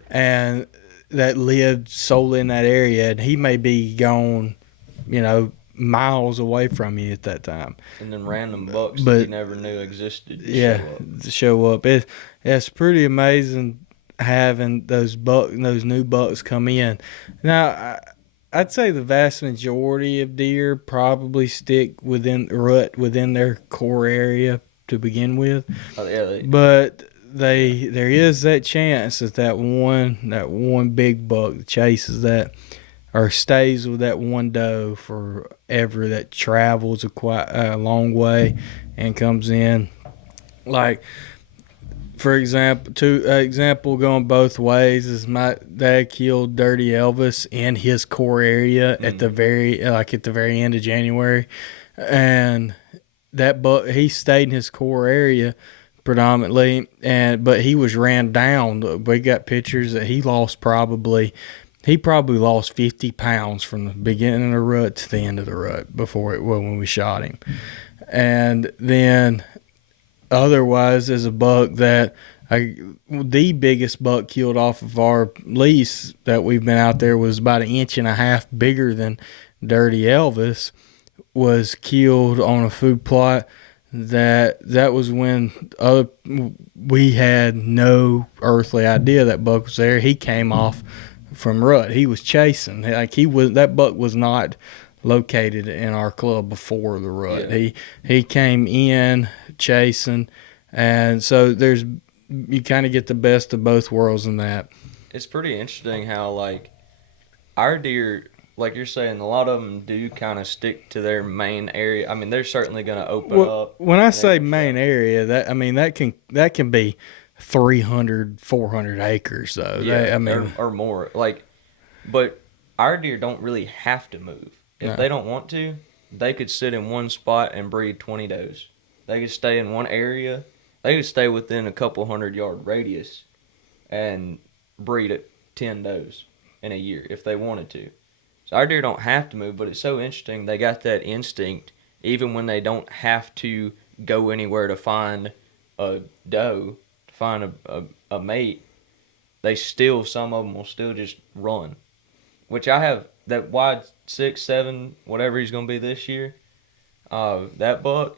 and that lived solely in that area, and he may be gone, miles away from you at that time. And then random bucks that you never knew existed. Show up. It's pretty amazing having those new bucks come in. Now, I'd say the vast majority of deer probably stick within their core area to begin with. Oh, yeah, but there is that chance that one big buck chases that or stays with that one doe forever, that travels a long way and comes in. Like, for example, going both ways is my dad killed Dirty Elvis in his core area at the very end of January, and that buck, he stayed in his core area predominantly, but he was ran down. We got pictures that he probably lost 50 pounds from the beginning of the rut to the end of the rut when we shot him. And then otherwise, as a buck the biggest buck killed off of our lease that we've been out there was about 1.5 inches bigger than Dirty Elvis, was killed on a food plot. That was when we had no earthly idea that buck was there. He came off from rut. He was chasing. That buck was not located in our club before the rut. Yeah. He came in chasing, and so you kind of get the best of both worlds in that. It's pretty interesting how like our deer, like you're saying, a lot of them do kind of stick to their main area. I mean, they're certainly going to open up. When I say main area, that can be 300, 400 acres though. Yeah, or more. Like, but our deer don't really have to move. If they don't want to, they could sit in one spot and breed 20 does. They could stay in one area. They could stay within a couple 100-yard radius and breed at 10 does in a year if they wanted to. So our deer don't have to move, but it's so interesting. They got that instinct even when they don't have to go anywhere to find a doe, to find a mate. Some of them will still just run. Which I have that wide 6, 7, whatever he's going to be this year. That buck,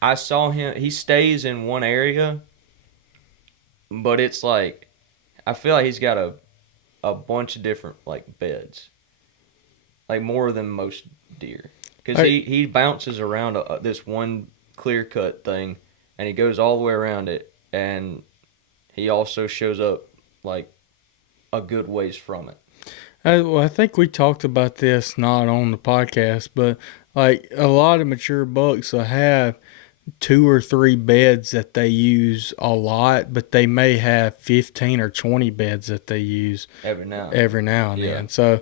I saw him, he stays in one area, but it's like, I feel like he's got a bunch of different like beds, like more than most deer, because he bounces around this one clear cut thing, and he goes all the way around it, and he also shows up like a good ways from it. I think we talked about this not on the podcast, but like a lot of mature bucks will have 2 or 3 beds that they use a lot, but they may have 15 or 20 beds that they use every now and then. So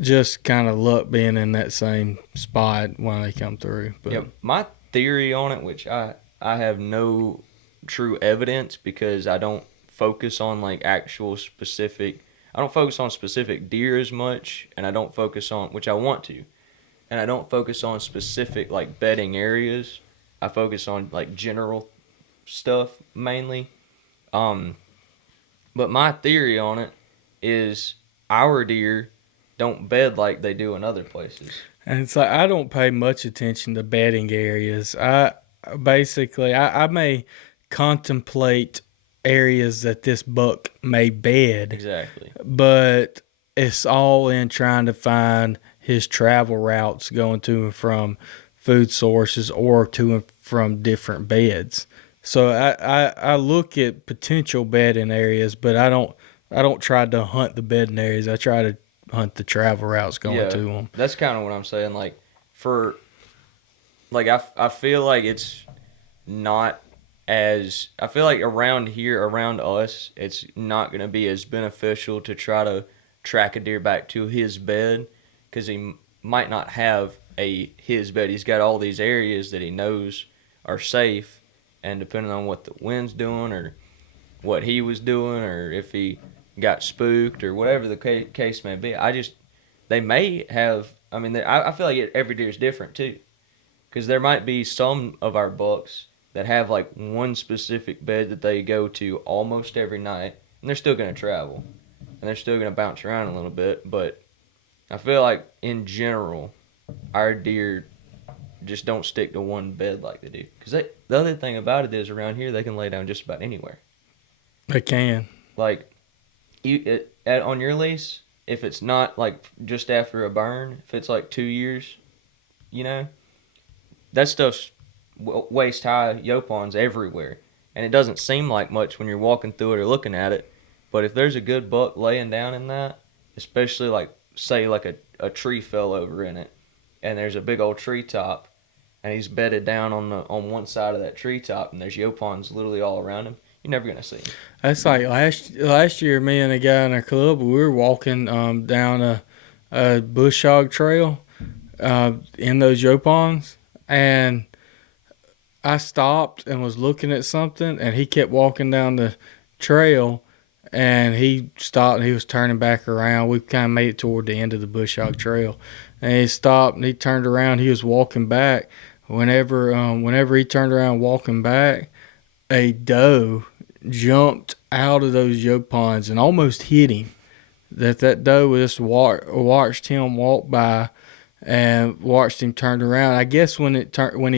just kind of luck being in that same spot when they come through. But yeah, my theory on it, which I have no true evidence because I don't focus on like actual specific. I don't focus on specific deer as much, and I don't focus on, which I want to, and I don't focus on specific like bedding areas. I focus on like general stuff mainly. But my theory on it is our deer don't bed like they do in other places. And it's like I don't pay much attention to bedding areas. I may contemplate areas that this buck may bed. Exactly. But it's all in trying to find his travel routes going to and from food sources or to and from different beds. So I look at potential bedding areas, but I don't try to hunt the bedding areas. I try to hunt the travel routes going to them. That's kind of what I'm saying. Like I feel like it's not as, I feel like around here, around us, it's not going to be as beneficial to try to track a deer back to his bed because he might not have his bed. He's got all these areas that he knows are safe, and depending on what the wind's doing or what he was doing or if he got spooked or whatever the case may be, they may have, I mean, I feel like every deer is different too, because there might be some of our bucks that have like one specific bed that they go to almost every night, and they're still going to travel, and they're still going to bounce around a little bit, but I feel like in general, our deer just don't stick to one bed like they do. Because the other thing about it is around here, they can lay down just about anywhere. They can. Like, on your lease, if it's not like just after a burn, if it's like 2 years, that stuff's waist high yopons everywhere. And it doesn't seem like much when you're walking through it or looking at it. But if there's a good buck laying down in that, especially like, say like a tree fell over in it, and there's a big old tree top, and he's bedded down on one side of that tree top, and there's yopons literally all around him, you're never gonna see him. That's like last year, me and a guy in our club, we were walking down a bush hog trail in those yopons, and I stopped and was looking at something, and he kept walking down the trail, and he stopped and he was turning back around. We kind of made it toward the end of the bush hog trail, and he stopped and he turned around. He was walking back. Whenever he turned around walking back, a doe jumped out of those yopons and almost hit him. That doe just watched him walk by and watched him turn around. I guess when he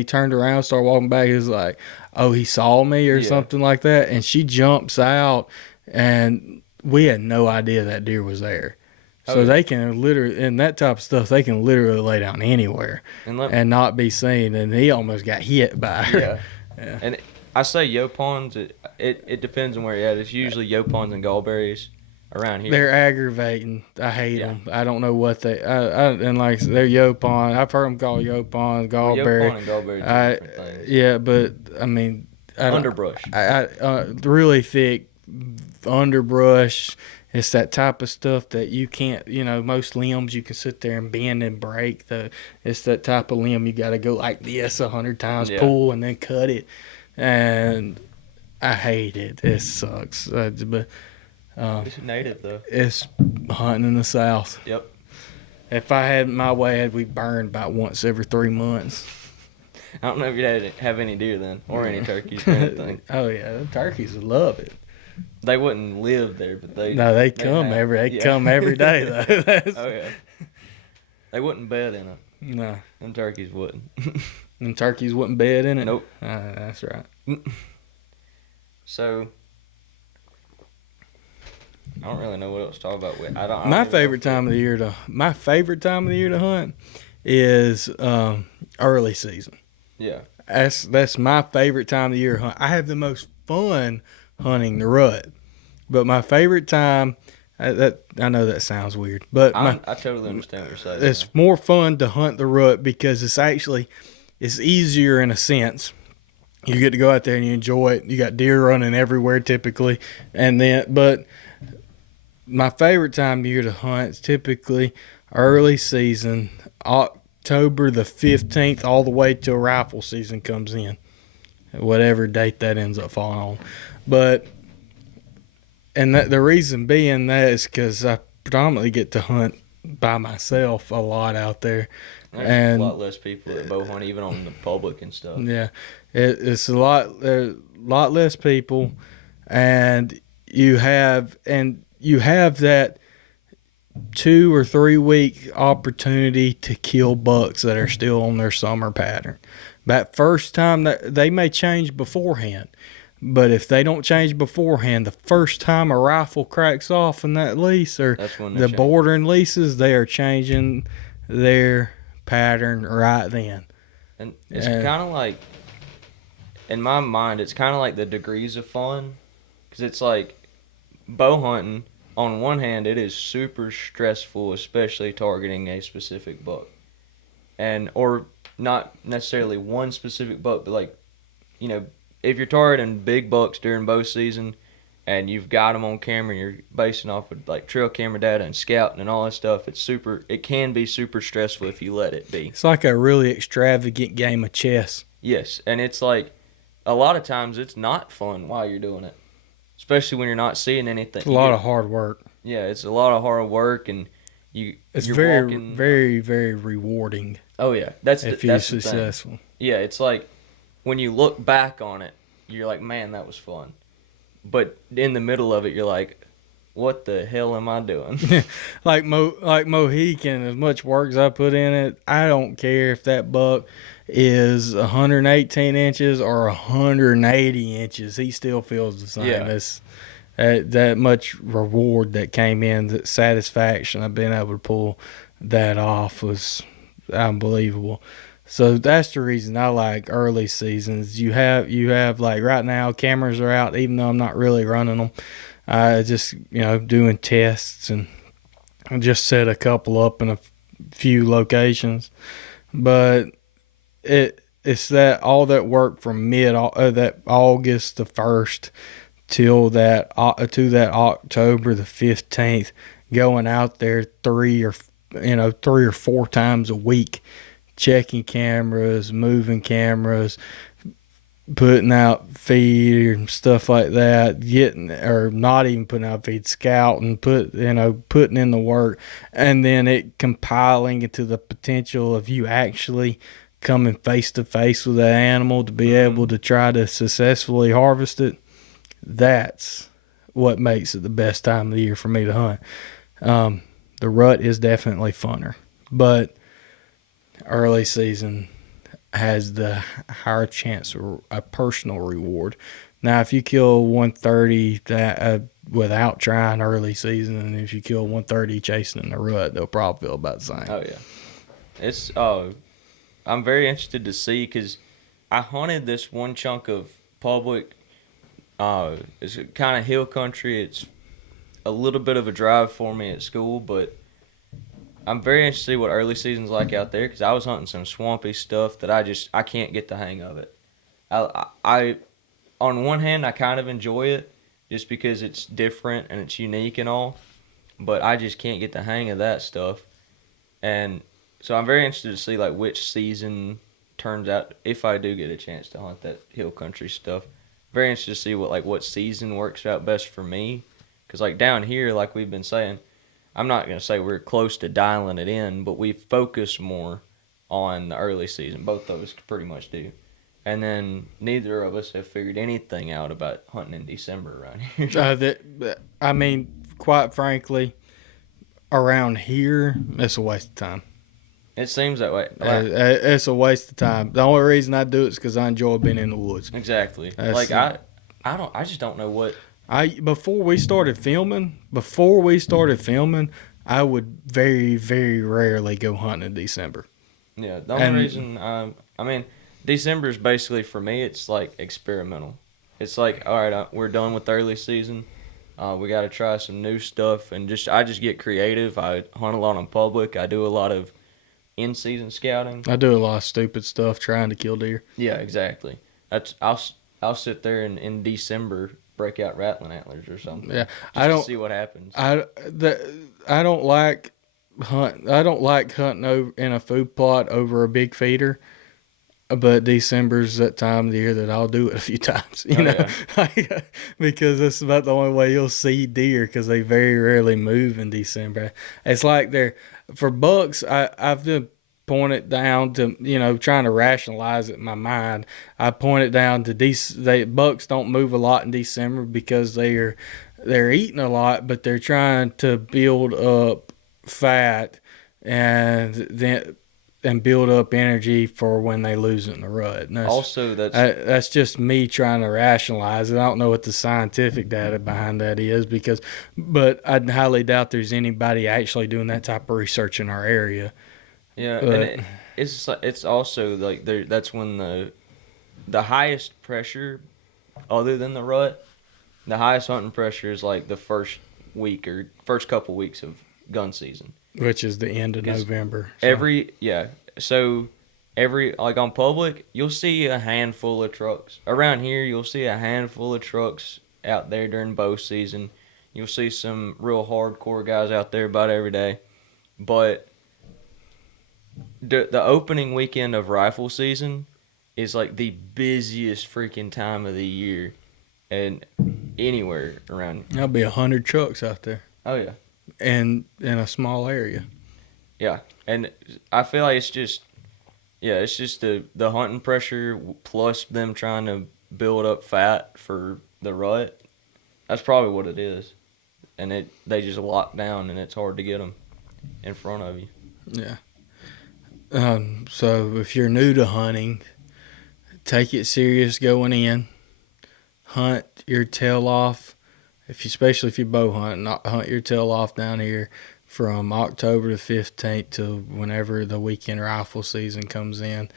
turned around and started walking back, he was like, oh, he saw me or something like that. And she jumps out, and we had no idea that deer was there. So they can literally, in that type of stuff, they can literally lay down anywhere and not be seen. And he almost got hit by her. Yeah. And I say yopons, it depends on where you're at. It's usually yopons and gallberries around here. They're aggravating. I hate them. I don't know what and like they're yopon. I've heard them called yopons, gallberry. Yopon and gallberry are different things. Yeah, but I mean, underbrush. Really thick underbrush. It's that type of stuff that you can't, most limbs you can sit there and bend and break. It's that type of limb you got to go like this 100 times, pull, and then cut it. And I hate it. It sucks. But it's native, though. It's hunting in the South. Yep. If I had my way, we burned about once every 3 months. I don't know if you'd have any deer then, or any turkeys or anything. Oh, yeah. The turkeys would love it. They wouldn't live there, but they come every day though. Oh yeah, they wouldn't bed in it. No, them turkeys wouldn't. And turkeys wouldn't bed in it. Nope. That's right. So I don't really know what else to talk about. My favorite time of the year to hunt is early season. Yeah, that's my favorite time of the year to hunt. I have the most fun hunting the rut, but my favorite time, I know that sounds weird, but I totally understand what you're saying. It's more fun to hunt the rut because it's easier in a sense. You get to go out there and you enjoy it. You got deer running everywhere typically, but my favorite time of year to hunt is typically early season, October the 15th, all the way till rifle season comes in, whatever date that ends up falling on. But, and the reason being that is because I predominantly get to hunt by myself a lot out there. There's a lot less people that bow hunt, even on the public and stuff. Yeah, it's a lot less people, and you have that 2 or 3 week opportunity to kill bucks that are still on their summer pattern. That first time, that they may change beforehand, but if they don't change beforehand, the first time a rifle cracks off in that lease or the bordering leases, they are changing their pattern right then. And it's kind of like, in my mind, it's kind of like the degrees of fun, because it's like bow hunting. On one hand, it is super stressful, especially targeting a specific buck, or not necessarily one specific buck, but like, you know, if you're targeting big bucks during bow season, and you've got them on camera, and you're basing off of like trail camera data and scouting and all that stuff, it can be super stressful if you let it be. It's like a really extravagant game of chess. Yes, and it's like a lot of times it's not fun while you're doing it, especially when you're not seeing anything. It's a lot of hard work. Yeah, it's a lot of hard work, and it's very, very, very rewarding. Oh yeah, if you're successful. Yeah, it's like when you look back on it, you're like, man, that was fun. But in the middle of it, you're like, what the hell am I doing? like Mohican, as much work as I put in it, I don't care if that buck is 118 inches or 180 inches. He still feels the same. Yeah. It's that much reward that came in, that satisfaction of being able to pull that off was unbelievable. So that's the reason I like early seasons. You have like right now, cameras are out, even though I'm not really running them. I just, doing tests, and I just set a couple up in a few locations. But it's that all that work from that August the 1st till that October the 15th, going out there 3 or 4 times a week, checking cameras, moving cameras, putting out feed and stuff like that, or not even putting out feed, scouting, putting in the work, and then it compiling into the potential of you actually coming face to face with that animal to be able to try to successfully harvest it. That's what makes it the best time of the year for me to hunt. The rut is definitely funner, but early season has the higher chance of a personal reward. Now, if you kill 130 without trying early season, and if you kill 130 chasing in the rut, they'll probably feel about the same. Oh yeah, it's I'm very interested to see, because I hunted this one chunk of public. It's kind of hill country. It's a little bit of a drive for me at school, but I'm very interested to see what early season's like out there, because I was hunting some swampy stuff that I can't get the hang of it. I on one hand, I kind of enjoy it just because it's different and it's unique and all, but I just can't get the hang of that stuff. And so I'm very interested to see like which season turns out, if I do get a chance to hunt that hill country stuff. Very interested to see what season works out best for me, because like down here, like we've been saying, I'm not going to say we're close to dialing it in, but we focus more on the early season. Both of us pretty much do. And then neither of us have figured anything out about hunting in December around here. Quite frankly, around here, it's a waste of time. It seems that way. It's a waste of time. The only reason I do it is because I enjoy being in the woods. Exactly. I just don't know what. Before we started filming, I would very, very rarely go hunting in December. Yeah, the only reason, December is basically, for me, it's like experimental. It's like, all right, we're done with early season. We got to try some new stuff, and I just get creative. I hunt a lot in public. I do a lot of in-season scouting. I do a lot of stupid stuff trying to kill deer. Yeah, exactly. I'll sit there in December, break out rattling antlers or something. Yeah, to see what happens. I don't like like hunting over in a food plot over a big feeder. But December's that time of the year that I'll do it a few times, because that's about the only way you'll see deer because they very rarely move in December. It's like for bucks, I've been pointed down to, trying to rationalize it in my mind. I point it down to bucks don't move a lot in December because they're eating a lot, but they're trying to build up fat and build up energy for when they lose it in the rut. That's just me trying to rationalize it. I don't know what the scientific data behind that is but I highly doubt there's anybody actually doing that type of research in our area. Yeah, and it's also like that's when the highest pressure, other than the rut, the highest hunting pressure is like the first week or first couple weeks of gun season. Which is the end of November. So every like on public, you'll see a handful of trucks. Around here, you'll see a handful of trucks out there during bow season. You'll see some real hardcore guys out there about every day. But the opening weekend of rifle season is like the busiest freaking time of the year, and anywhere around. There'll be 100 trucks out there. Oh yeah. And in a small area. Yeah, and I feel like it's just the hunting pressure plus them trying to build up fat for the rut. That's probably what it is, and they just lock down, and it's hard to get them in front of you. Yeah. So if you're new to hunting, take it serious going in. Hunt your tail off. Especially if you bow hunt, not hunt your tail off down here from October the 15th to whenever the weekend rifle season comes in,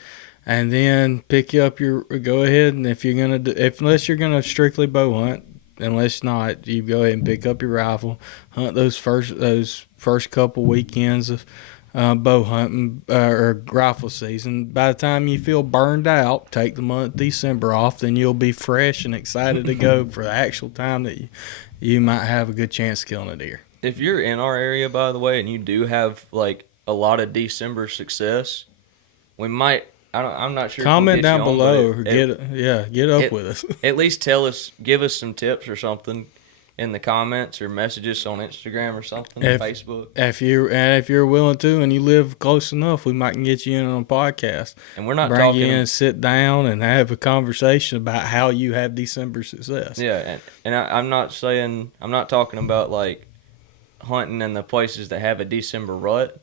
and then go ahead, and unless you're gonna strictly bow hunt, unless not, you go ahead and pick up your rifle, hunt those first couple weekends of bow hunting or rifle season. By the time you feel burned out, take the month of December off, then you'll be fresh and excited to go for the actual time that you might have a good chance of killing a deer. If you're in our area, by the way, and you do have like a lot of December success, we might. I'm not sure. Comment down below or get up with us. At least give us some tips or something in the comments, or message us on Instagram or something, Facebook. If you're willing to, and you live close enough, we might can get you in on a podcast. And we're not bring talking you in and sit down and have a conversation about how you have December success. Yeah, and I'm not talking about like hunting in the places that have a December rut.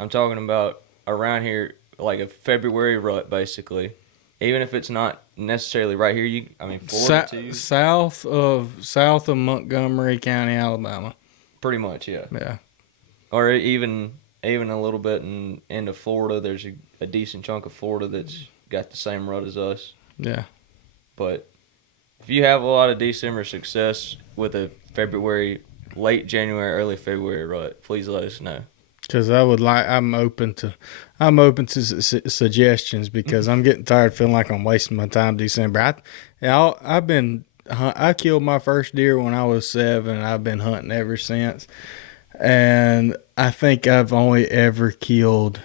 I'm talking about around here, like a February rut, basically. Even if it's not necessarily right here, Florida too. South of Montgomery County, Alabama. Pretty much, yeah. Yeah. Or even a little bit into Florida. There's a decent chunk of Florida that's got the same rut as us. Yeah. But if you have a lot of December success with a late January, early February rut, please let us know. Because I'm open to suggestions, because I'm getting tired of feeling like I'm wasting my time December. I killed my first deer when I was 7. And I've been hunting ever since, and I think I've only ever killed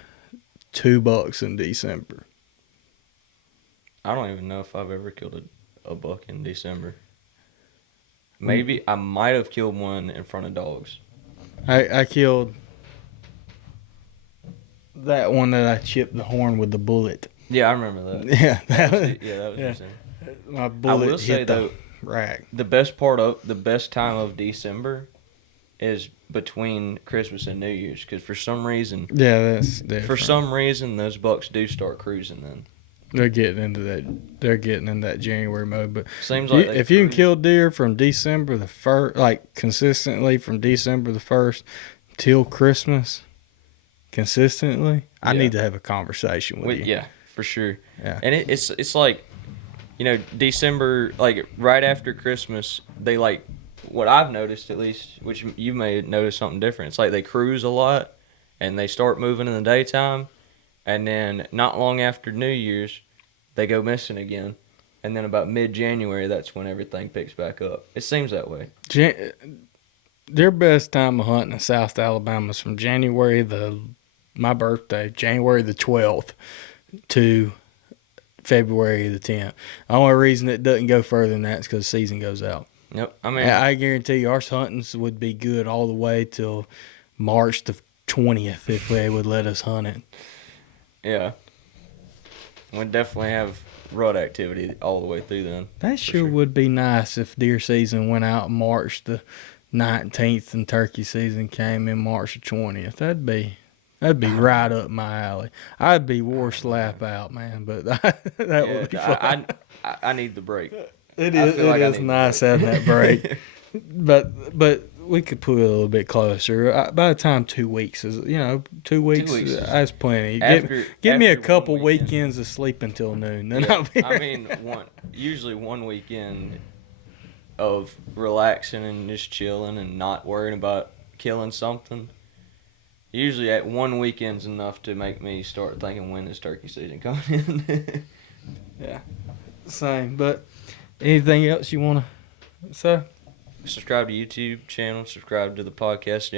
2 bucks in December. I don't even know if I've ever killed a buck in December. Maybe I might have killed one in front of dogs. I killed that one that I chipped the horn with the bullet. Yeah, I remember that. Yeah, that was insane. My bullet hit the rack. The best time of December is between Christmas and New Year's, because for some reason, that's different. For some reason, those bucks do start cruising then. They're getting into that. They're getting in that January mode. But seems like if you can kill deer from December the 1st, like consistently from December the 1st till Christmas, consistently, I need to have a conversation with you. Yeah, for sure. Yeah, and it's like, December, like right after Christmas, they like, what I've noticed at least, which you may notice something different. It's like they cruise a lot, and they start moving in the daytime. And then not long after New Year's, they go missing again. And then about mid-January, that's when everything picks back up. It seems that way. their best time of hunting in South Alabama is from my birthday, January the 12th, to February the 10th. The only reason it doesn't go further than that is because the season goes out. Yep. I mean, I guarantee you our huntings would be good all the way till March the 20th if they would let us hunt it. Yeah. We'd definitely have rut activity all the way through then. That sure would be nice if deer season went out March the 19th and turkey season came in March the 20th. That'd be right up my alley. I'd be wore slap out, man, but that would be fun. I need the break. It is nice having that break. But we could put it a little bit closer. By the time 2 weeks is, 2 weeks, that's plenty. Give me a couple weekends of sleep until noon. Then I'll be ready. Usually one weekend of relaxing and just chilling and not worrying about killing something. Usually at one weekend's enough to make me start thinking when is turkey season coming in. Yeah, same. But anything else you want to say? Subscribe to YouTube channel. Subscribe to the podcast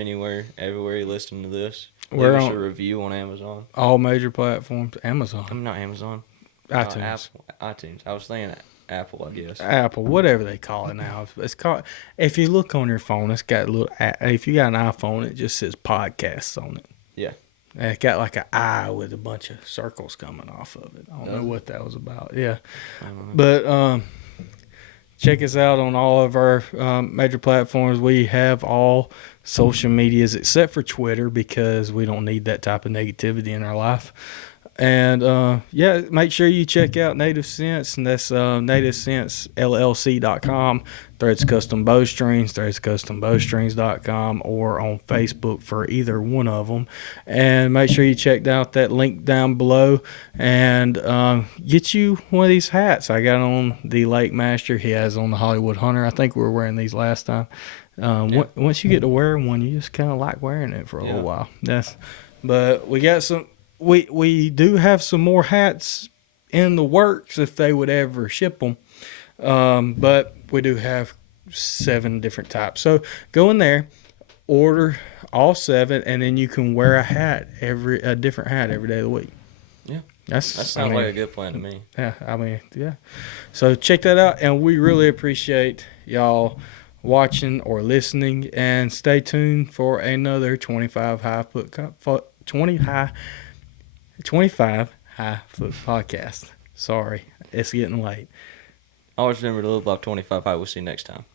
everywhere you listen to this. We're Leave us on a review on Amazon. All major platforms. Amazon. I'm not Amazon. iTunes. iTunes. I was thinking Apple, I guess. Apple, whatever they call it now. It's called. If you look on your phone, it's got a little. If you got an iPhone, it just says podcasts on it. Yeah. And it got like an eye with a bunch of circles coming off of it. I don't know what that was about. Yeah. But check us out on all of our major platforms. We have all social medias except for Twitter because we don't need that type of negativity in our life. And, make sure you check out Native Sense, and that's nativesensellc.com. Threads Custom Bowstrings, threadscustombowstrings.com, or on Facebook for either one of them. And make sure you check out that link down below and get you one of these hats. I got on the Lake Master. He has on the Hollywood Hunter. I think we were wearing these last time. Once you get to wear one, you just kind of like wearing it for a little while. But we got some... We do have some more hats in the works if they would ever ship them. But we do have 7 different types. So go in there, order all 7, and then you can wear a different hat every day of the week. Yeah. That sounds like a good plan to me. Yeah. So check that out, and we really appreciate y'all watching or listening, and stay tuned for another 25 high foot podcast. Sorry, it's getting late. Always remember to live life 25 high. We'll see you next time.